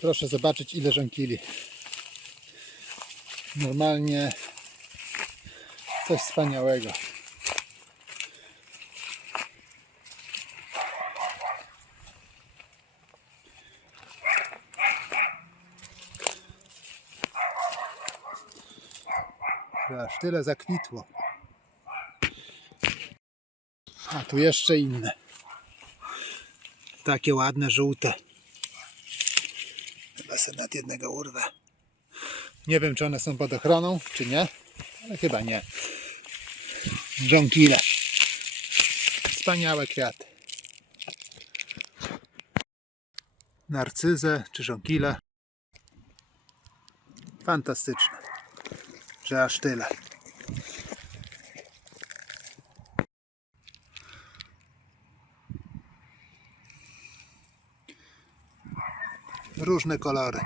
Proszę zobaczyć ile żonkili. Normalnie coś wspaniałego. Aż tyle zakwitło. A tu jeszcze inne. Takie ładne, żółte. Chyba nad jednego urwę. Nie wiem, czy one są pod ochroną, czy nie, ale chyba nie. Żonkile. Wspaniałe kwiaty. Narcyzę czy żonkile. Fantastyczne. Że aż tyle. Różne kolory.